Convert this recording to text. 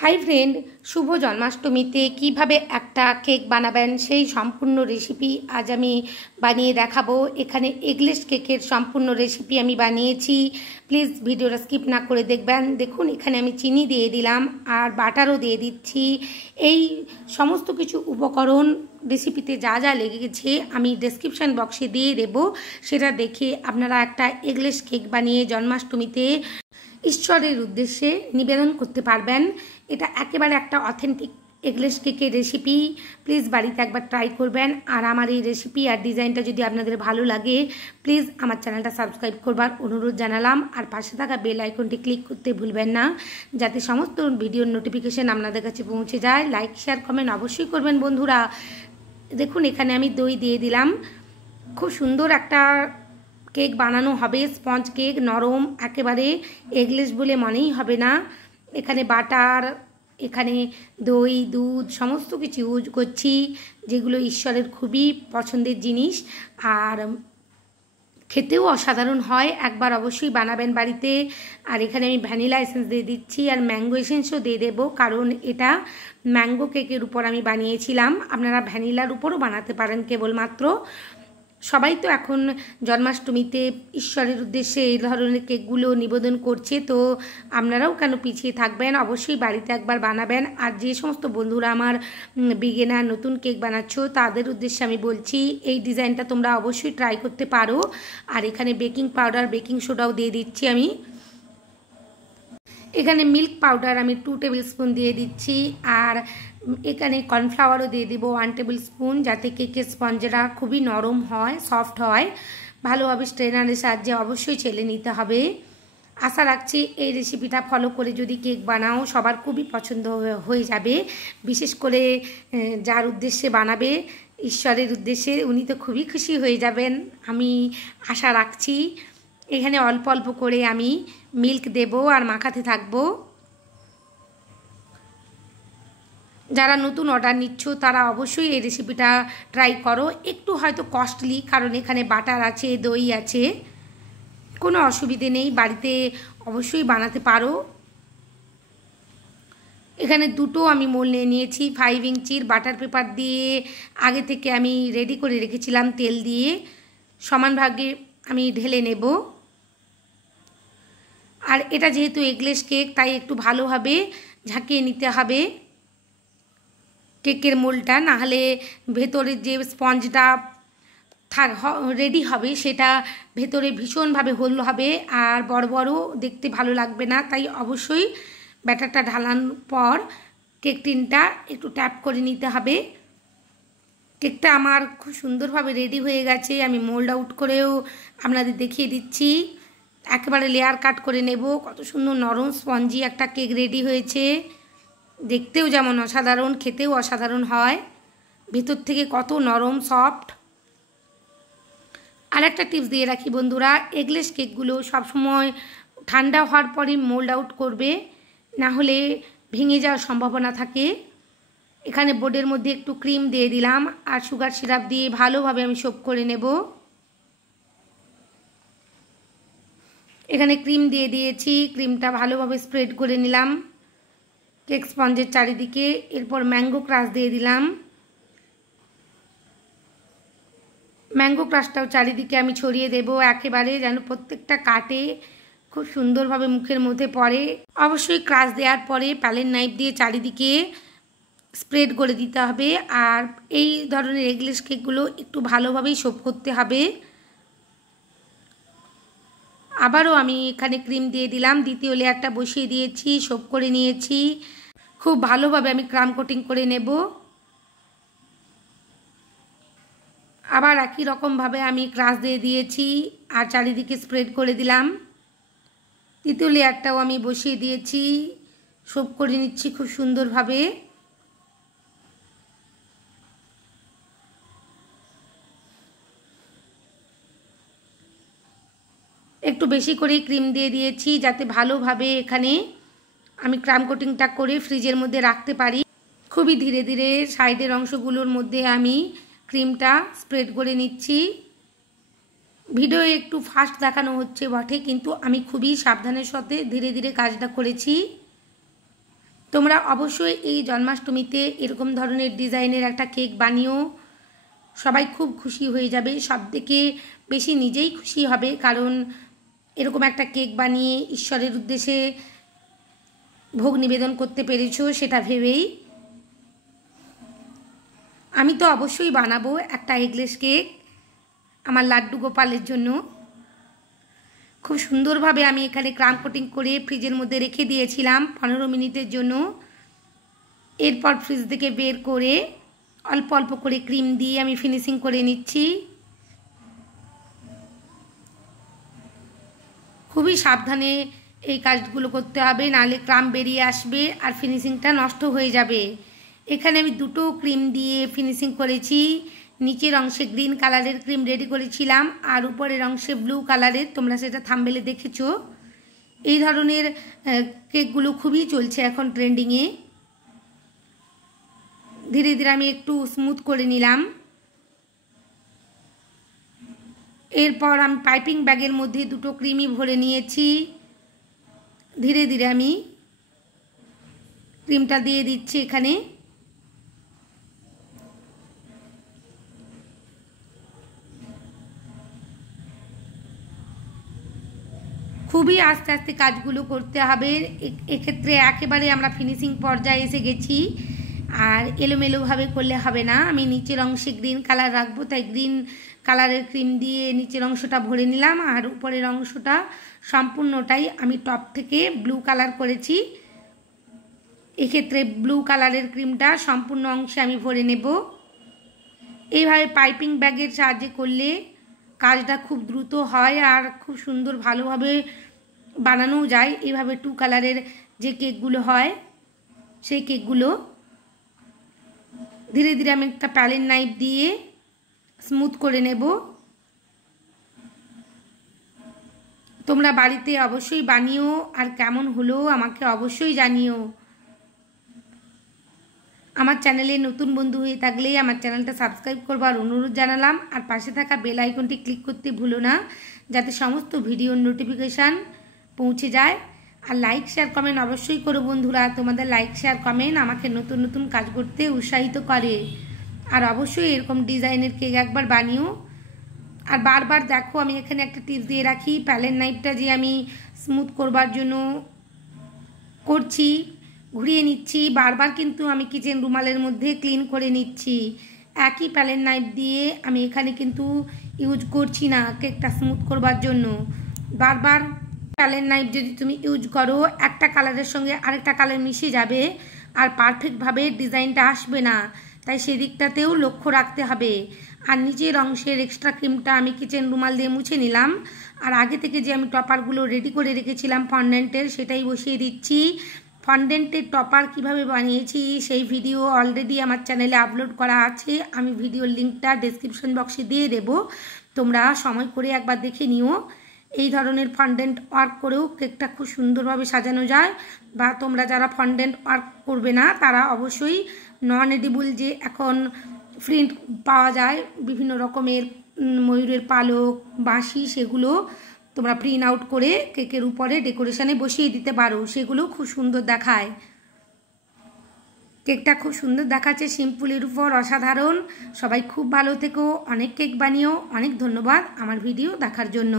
High friend शुभ जन्माष्टमीते किभाबे एकटा cake बनाबेन सेई सम्पूर्ण रेसिपि आज आमी बानिये देखाबो। एखाने एगलेस केकेर सम्पूर्ण रेसिपि आमी बानिয়েছি। प्लिज भिडियोटा स्किप ना करे देखबेन। देखुन एखाने आमी चीनी दिए दिलाम और बाटारও दिए दिচ্ছি। এই समस्त किछु उपकरण रेसिपिते जा जा लेगेছে आमी डेसक्रिप्शन बक्से दिए देब, सेटा देखे आपनारा एकटा एगलेस केक बानिয়ে जन्माष्टमीते ঈশ্বরের উদ্দেশ্যে নিবেদন করতে পারবেন। এটা একেবারে একটা অথেন্টিক এগলেস কেকের রেসিপি। প্লিজ বাড়িতে একবার ট্রাই করবেন। আর আমার এই রেসিপি আর ডিজাইনটা যদি আপনাদের ভালো লাগে প্লিজ আমার চ্যানেলটা সাবস্ক্রাইব করবার অনুরোধ জানালাম। আর পাশে থাকা বেল আইকনটি ক্লিক করতে ভুলবেন না, যাতে সমস্ত ভিডিওর নোটিফিকেশন আপনাদের কাছে পৌঁছে যায়। লাইক শেয়ার কমেন্ট অবশ্যই করবেন বন্ধুরা। দেখুন এখানে আমি দই দিয়ে দিলাম। খুব সুন্দর একটা केक बनानो हबे, स्पंज केक नरम एकेबारे एगलेस बोले मनेई हबे ना। एखाने बाटार एखाने दई दूध समस्त किछु यूज करछि जेगुलो ईश्वरेर खूबई पछंदेर जिनिस और खेतेও असाधारण হয়। একবার অবশ্যই বানাবেন বাড়িতে। আর এখানে আমি ভ্যানিলা এসেন্স দিয়ে দিচ্ছি আর ম্যাঙ্গো এসেন্সও দিয়ে দেব, কারণ এটা ম্যাঙ্গো কেকের উপর আমি বানিয়েছিলাম। আপনারা ভ্যানিলার উপরও বানাতে পারেন কেবলমাত্র। সবাই তো এখন জন্মাষ্টমীতে ঈশ্বরের উদ্দেশ্যে এই ধরনের কেকগুলো নিবেদন করছে, তো আপনারাও কেন পিছিয়ে থাকবেন, অবশ্যই বাড়িতে একবার বানাবেন। আর যে সমস্ত বন্ধুরা আমার বিগিনার নতুন কেক বানাচ্ছ তাদের উদ্দেশ্যে আমি বলছি এই ডিজাইনটা তোমরা অবশ্যই ট্রাই করতে পারো। আর এখানে বেকিং পাউডার বেকিং সোডাও দিয়ে দিচ্ছি আমি। এখানে মিল্ক পাউডার আমি 2 টেবিল স্পুন দিয়ে দিচ্ছি আর এখানে কর্নফ্লাওয়ারও দিয়ে দিব 1 টেবিল স্পুন, যাতে কেকের স্পঞ্জটা খুবই নরম হয়, সফট হয়। ভালোভাবে স্ট্রেনারের সাহায্যে অবশ্যই চেলে নিতে হবে। আশা রাখছি এই রেসিপিটা ফলো করে যদি কেক বানাও সবার খুবই পছন্দ হয়ে যাবে। বিশেষ করে যার উদ্দেশ্যে বানাবে ঈশ্বরের উদ্দেশ্যে, উনি তো খুবই খুশি হয়ে যাবেন আমি আশা রাখছি। এখানে অল্প অল্প করে আমি মিল্ক দেব আর মাখাতে থাকবো। যারা নতুন অর্ডার নিচ্ছ তারা অবশ্যই এই রেসিপিটা ট্রাই করো। একটু হয়তো কস্টলি, কারণ এখানে বাটার আছে দই আছে, কোনো অসুবিধে নেই, বাড়িতে অবশ্যই বানাতে পারো। এখানে দুটো আমি মোল নিয়ে নিয়েছি 5 ইঞ্চির বাটার পেপার দিয়ে আগে থেকে আমি রেডি করে রেখেছিলাম তেল দিয়ে। সমান ভাগে আমি ঢেলে নেব। আর এটা যেহেতু এগলেস কেক তাই একটু ভালোভাবে ঝাঁকিয়ে নিতে হবে কেকের মোলটা, না হলে ভেতরে যে স্পঞ্জটা রেডি হবে সেটা ভেতরে ভীষণভাবে হোল হবে আর বড় বড় দেখতে ভালো লাগবে না। তাই অবশ্যই ব্যাটারটা ঢালানোর পর কেক টিনটা একটু ট্যাপ করে নিতে হবে। কেকটা আমার খুব সুন্দরভাবে রেডি হয়ে গেছে। আমি মোল্ড আউট করেও আপনাদের দেখিয়ে দিচ্ছি। একেবারে লেয়ার কাট করে নেব। কত সুন্দর নরম স্পঞ্জি একটা কেক রেডি হয়েছে, দেখতেও যেমন অসাধারণ খেতেও অসাধারণ হয়, ভেতর থেকে কত নরম সফট। আর একটা টিপস দিয়ে রাখি বন্ধুরা, এগলেস কেকগুলো সবসময় ঠান্ডা হওয়ার পরে মোল্ড আউট করবে, না হলে ভেঙে যাওয়ার সম্ভাবনা থাকে। এখানে বোর্ডের মধ্যে একটু ক্রিম দিয়ে দিলাম আর সুগার সিরাপ দিয়ে ভালোভাবে আমি সোপ করে নেব। এখানে ক্রিম দিয়ে দিয়েছি, ক্রিমটা ভালোভাবে স্প্রেড করে নিলাম কেক স্পঞ্জের চারিদিকে। এরপর ম্যাঙ্গো ক্রাশ দিয়ে দিলাম। ম্যাঙ্গো ক্রাশটাও চারিদিকে আমি ছড়িয়ে দেব একেবারে, যেন প্রত্যেকটা কাটে খুব সুন্দরভাবে মুখের মধ্যে পড়ে। অবশ্যই ক্রাশ দেওয়ার পরে প্যালেট নাইফ দিয়ে চারিদিকে স্প্রেড করে দিতে হবে। আর এই ধরনের এগলেস কেকগুলো একটু ভালোভাবেই সোপ করতে হবে। আবারও আমি এখানে ক্রিম দিয়ে দিলাম, দ্বিতীয় লেয়ারটা বসিয়ে দিয়েছি, সোপ করে নিয়েছি। খুব ভালোভাবে আমি ক্রাম কোটিং করে নেব। আবার একই রকমভাবে আমি ক্রাশ দিয়ে দিয়েছি আর চারিদিকে স্প্রেড করে দিলাম। তৃতীয় লেয়ারটাও আমি বসিয়ে দিয়েছি, সোপ করে নিচ্ছি খুব সুন্দরভাবে। একটু বেশি করেই ক্রিম দিয়ে দিয়েছি যাতে ভালোভাবে এখানে আমি ক্রাম কোটিংটা করে ফ্রিজের মধ্যে রাখতে পারি। খুবই ধীরে ধীরে সাইডের অংশগুলোর মধ্যে আমি ক্রিমটা স্প্রেড করে নিচ্ছি। ভিডিও একটু ফাস্ট দেখানো হচ্ছে বটে, কিন্তু আমি খুবই সাবধানের সাথে ধীরে ধীরে কাজটা করেছি। তোমরা অবশ্যই এই জন্মাষ্টমীতে এরকম ধরনের ডিজাইনের একটা কেক বানিও, সবাই খুব খুশি হয়ে যাবে। সবথেকে বেশি নিজেই খুশি হবে, কারণ এরকম একটা কেক বানিয়ে ঈশ্বরের উদ্দেশ্যে ভোগ নিবেদন করতে পেরেছো সেটা ভেবেই। আমি তো অবশ্যই বানাবো একটা এগলেস কেক আমার লাড্ডু গোপালের জন্য। খুব সুন্দরভাবে আমি এখানে ক্রাম কোটিং করে ফ্রিজের মধ্যে রেখে দিয়েছিলাম 15 মিনিটের জন্য। এরপর ফ্রিজ থেকে বের করে অল্প অল্প করে ক্রিম দিয়ে আমি ফিনিশিং করে নিচ্ছি। খুবই সাবধানে এই কাজগুলো করতে হবে, নাহলে ক্রাম বেরিয়ে আসবে আর ফিনিশিংটা নষ্ট হয়ে যাবে। এখানে আমি দুটো ক্রিম দিয়ে ফিনিশিং করেছি। নিচের অংশে গ্রিন কালারের ক্রিম রেডি করেছিলাম আর উপরের অংশে ব্লু কালারের, তোমরা সেটা থাম্বনেলে দেখেছো। এই ধরনের কেকগুলো খুবই চলছে এখন ট্রেন্ডিংয়ে। ধীরে ধীরে আমি একটু স্মুথ করে নিলাম। এরপর আমি পাইপিং ব্যাগের মধ্যে দুটো ক্রিমই ভরে নিয়েছি। ধীরে ধীরে আমি ক্রিমটা দিয়ে দিচ্ছি এখানে। খুবই আস্তে আস্তে কাজগুলো করতে হবে, এক্ষেত্রে একেবারে আমরা ফিনিশিং পর্যায়ে এসে গেছি। আর এলোমেলোভাবে করলে হবে না। আমি নিচের অংশে গ্রিন কালার রাখবো, তাই গ্রিন কালারের ক্রিম দিয়ে নিচের অংশটা ভরে নিলাম আর উপরের অংশটা সম্পূর্ণটাই আমি টপ থেকে ব্লু কালার করেছি। এক্ষেত্রে ব্লু কালারের ক্রিমটা সম্পূর্ণ অংশে আমি ভরে নেব। এইভাবে পাইপিং ব্যাগের সাহায্যে করলে কাজটা খুব দ্রুত হয় আর খুব সুন্দর ভালোভাবে বানানোও যায়। এইভাবে 2 কালারের যে কেকগুলো হয় সেই কেকগুলো ধীরে ধীরে আমি একটা প্যালেট নাইফ দিয়ে স্মুথ করে নেব। তোমরা বাড়িতে অবশ্যই বানিও আর কেমন হলো আমাকে অবশ্যই জানিও। আমার চ্যানেলে নতুন বন্ধু হয়ে থাকলে আমার চ্যানেলটা সাবস্ক্রাইব করবার অনুরোধ জানালাম আর পাশে থাকা বেল আইকনটি ক্লিক করতে ভুলো না, যাতে সমস্ত ভিডিওর নোটিফিকেশান পৌঁছে যায়। আর লাইক শেয়ার কমেন্ট অবশ্যই করো বন্ধুরা, তোমাদের লাইক শেয়ার কমেন্ট আমাকে নতুন নতুন কাজ করতে উৎসাহিত করে। আর অবশ্যই এরকম ডিজাইনের কেক একবার বানিও। আর বারবার দেখো আমি এখানে একটা টিপস দিয়ে রাখি, প্যালেট নাইফটা যে আমি স্মুথ করবার জন্য করছি, ঘুরিয়ে নিচ্ছি বারবার, কিন্তু আমি কিচেন রুমালের মধ্যে ক্লিন করে নিচ্ছি। একই প্যালেট নাইফ দিয়ে আমি এখানে কিন্তু ইউজ করছি না কেকটা স্মুথ করবার জন্য। বারবার প্যালেট নাইফ যদি তুমি ইউজ করো একটা কালারের সঙ্গে আরেকটা কালার মিশে যাবে আর পারফেক্টভাবে ডিজাইনটা আসবে না, তাই সেদিকটাতেও লক্ষ্য রাখতে হবে। আর নিচের অংশের এক্সট্রা ক্রিমটা আমি কিচেন রুমাল দিয়ে মুছে নিলাম। আর আগে থেকে যে আমি টপারগুলো রেডি করে রেখেছিলাম ফন্ডেন্টের, সেটাই বসিয়ে দিচ্ছি। ফন্ডেন্টের টপার কিভাবে বানিয়েছি সেই ভিডিও অলরেডি আমার চ্যানেলে আপলোড করা আছে, আমি ভিডিওর লিঙ্কটা ডেসক্রিপশন বক্সে দিয়ে দেব, তোমরা সময় করে একবার দেখে নিও। এই ধরনের ফন্ডেন্ট ওয়ার্ক করেও কেকটা খুব সুন্দরভাবে সাজানো যায়। বা তোমরা যারা ফন্ডেন্ট ওয়ার্ক করবে না তারা অবশ্যই নন এডিবল যে এখন প্রিন্ট পাওয়া যায় বিভিন্ন রকমের ময়ূরের পালক বাঁশি, সেগুলো তোমরা প্রিন্ট আউট করে কেকের উপরে ডেকোরেশনে বসিয়ে দিতে পারো, সেগুলো খুব সুন্দর দেখায়। কেকটা খুব সুন্দর দেখাচ্ছে, সিম্পলের উপর অসাধারণ। সবাই খুব ভালো থেকো, অনেক কেক বানিও। অনেক ধন্যবাদ আমার ভিডিও দেখার জন্য।